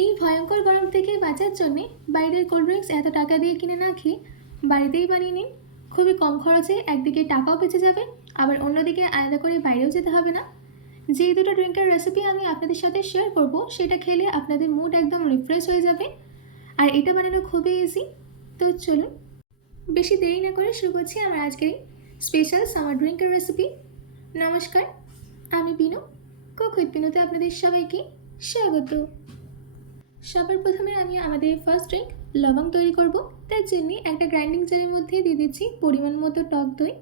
এই ভয়ঙ্কর গরম থেকে বাঁচার জন্যে বাইরের কোল্ড ড্রিঙ্কস এত টাকা দিয়ে কিনে না খেয়ে বাড়িতেই বানিয়ে নিন। খুবই কম খরচে একদিকে টাকাও বেঁচে যাবে, আবার অন্যদিকে আলাদা করে বাইরেও যেতে হবে না। যে দুটো ড্রিঙ্কের রেসিপি আমি আপনাদের সাথে শেয়ার করব, সেটা খেলে আপনাদের মুড একদম রিফ্রেশ হয়ে যাবে। আর এটা বানানো খুবই ইজি। তো চলুন, বেশি দেরি না করে শুরু করছি আমার আজকের এই স্পেশাল সামার ড্রিঙ্কের রেসিপি। নমস্কার, আমি বিনু, কুক উইথ বিনুতে আপনাদের সবাইকে স্বাগত। সবার প্রথমে আমি আমাদের ফার্স্ট ড্রিঙ্ক লবঙ্গ তৈরি করব। তার জন্য একটা গ্রাইন্ডিং জারের মধ্যে দিয়ে দিচ্ছি পরিমাণ মতো টক দই।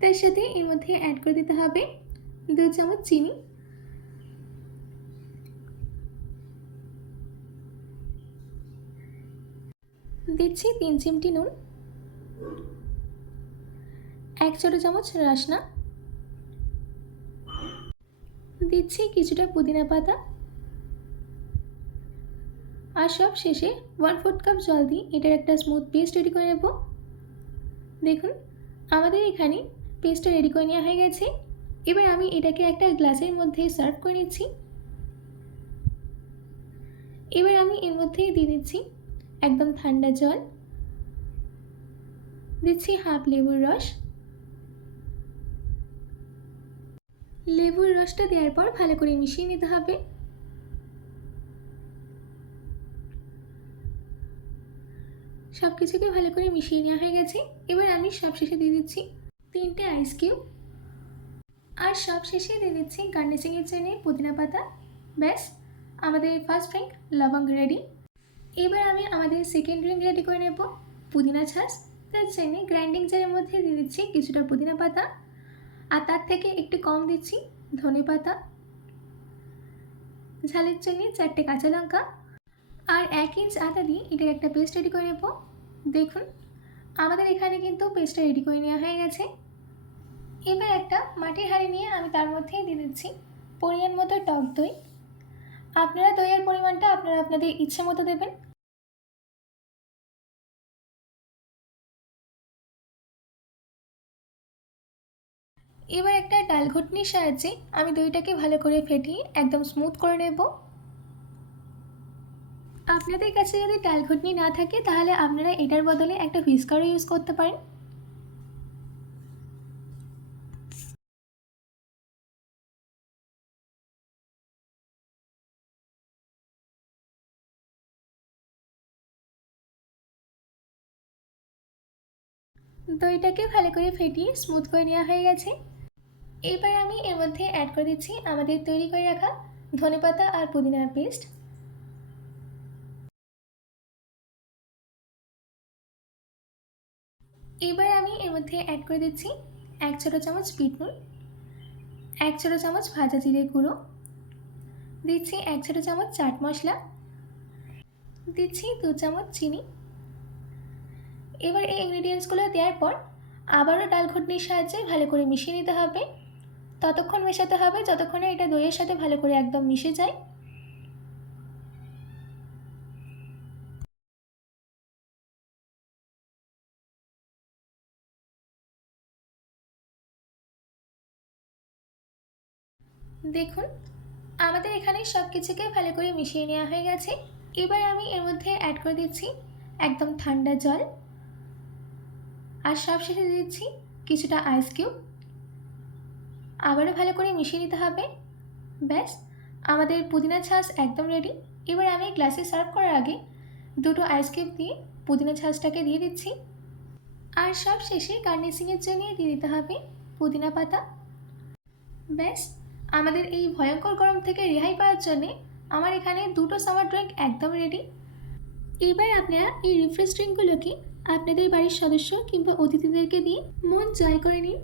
তার সাথে এর মধ্যে অ্যাড করে দিতে হবে 2 চামচ চিনি, দিচ্ছি 3 চিমটি নুন, 1 ছোট চামচ রসনা, দিচ্ছি কিছুটা পুদিনা পাতা, আর সব শেষে 1/4 কাপ জল দিয়ে এটার একটা স্মুথ পেস্ট রেডি করে নেব। দেখুন, আমাদের এখানে পেস্টটা রেডি করে নেওয়া হয়ে গেছে। এবার আমি এটাকে একটা গ্লাসের মধ্যে সার্ভ করে নিচ্ছি। এবার আমি এর মধ্যে দিয়ে দিচ্ছি একদম ঠান্ডা জল, দিচ্ছি হাফ লেবুর রস। লেবুর রসটা দেওয়ার পর ভালো করে মিশিয়ে নিতে হবে। সব কিছুকে ভালো করে মিশিয়ে নেওয়া হয়ে গেছে। এবার আমি সব শেষে দিয়ে দিচ্ছি 3টে আইস কিউব, আর সব শেষে দিয়ে দিচ্ছি গার্নিশিংয়ের জন্য পুদিনা পাতা। ব্যাস, আমাদের ফার্স্ট ড্রিঙ্ক লবঙ্গ রেডি। এবার আমি আমাদের সেকেন্ড ড্রিঙ্ক রেডি করে নেব, পুদিনা ছাস। তার জন্য গ্রাইন্ডিং জারের মধ্যে দিয়ে দিচ্ছি কিছুটা পুদিনা পাতা, আর তার থেকে একটু কম দিচ্ছি ধনে পাতা, ঝালের জন্য 4টে কাঁচা লঙ্কা, আর 1 ইঞ্চ আদা দিয়ে এটার একটা পেস্ট রেডি করে নেব। দেখুন, আমাদের এখানে কিন্তু পেস্টটা রেডি করে নেওয়া হয়ে গেছে। এবার একটা মাটির হাঁড়ি নিয়ে আমি তার মধ্যে দিয়ে দিচ্ছি পরিমাণ মতো টক দই। আপনারা দইয়ের পরিমাণটা আপনারা আপনাদের ইচ্ছে মতো দেবেন। এবার একটা ডাল ঘুটনির সাহায্যে আমি দইটাকে ভালো করে ফেটিয়ে একদম স্মুথ করে নেব। আপনাদের কাছে যদি ডাল ঘুটনি না থাকে তাহলে আপনারা এটার বদলে একটা হুইস্কারও ইউজ করতে পারেন। দইটাকে ভালো করে ফেটিয়ে স্মুথ করে নেওয়া হয়ে গেছে। এবার আমি এর মধ্যে অ্যাড করে দিচ্ছি আমাদের তৈরি করে রাখা ধনেপাতা আর পুদিনার পেস্ট। এবার আমি এর মধ্যে অ্যাড করে দিচ্ছি 1 ছোট চামচ বিট নুন, 1 ছোট চামচ ভাজা জিরে গুঁড়ো, দিচ্ছি 1 ছোট চামচ চাট মশলা, দিচ্ছি 2 চামচ চিনি। এবার এই ইনগ্রিডিয়েন্টসগুলো দেওয়ার পর আবারও ডাল ঘুটনির সাহায্যে ভালো করে মিশিয়ে নিতে হবে। ততক্ষণ মেশাতে হবে যতক্ষণে এটা দইয়ের সাথে ভালো করে একদম মিশে যায়। দেখুন, আমাদের এখানে সব কিছুকে ভালো করে মিশিয়ে নেওয়া হয়ে গেছে। এবার আমি এর মধ্যে অ্যাড করে দিচ্ছি একদম ঠান্ডা জল, আর সব শেষে দিচ্ছি কিছুটা আইস কিউব। আবারও ভালো করে মিশিয়ে নিতে হবে। ব্যাস, আমাদের পুদিনা ছাঁচ একদম রেডি। এবার আমি গ্লাসে সার্ভ করার আগে 2টো আইস কিউব দিয়ে পুদিনা ছাঁচটাকে দিয়ে দিচ্ছি, আর সব শেষে গার্নিশিংয়ের জন্য দিয়ে দিতে হবে পুদিনা পাতা। ব্যাস, আমাদের এই ভয়ঙ্কর গরম থেকে রেহাই পাওয়ার জন্যে আমার এখানে 2টো সামার ড্রিঙ্ক একদম রেডি। এবার আপনারা এই রিফ্রেশ ড্রিঙ্কগুলোকে আপনাদের বাড়ির সদস্য কিংবা অতিথিদেরকে দিয়ে মন জয় করে নিন।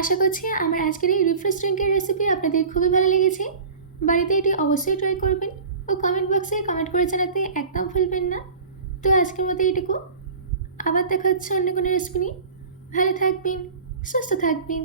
আশা করছি আমার আজকের এই রিফ্রেশ ড্রিঙ্কের রেসিপি আপনাদের খুবই ভালো লেগেছে। বাড়িতে এটি অবশ্যই ট্রাই করবেন ও কমেন্ট বক্সে কমেন্ট করে জানাতে একদম ভুলবেন না। তো আজকের মতো এইটুকু, আবার দেখা হচ্ছে অন্য কোনো রেসিপি নিয়ে। ভালো থাকবেন, সুস্থ থাকবেন।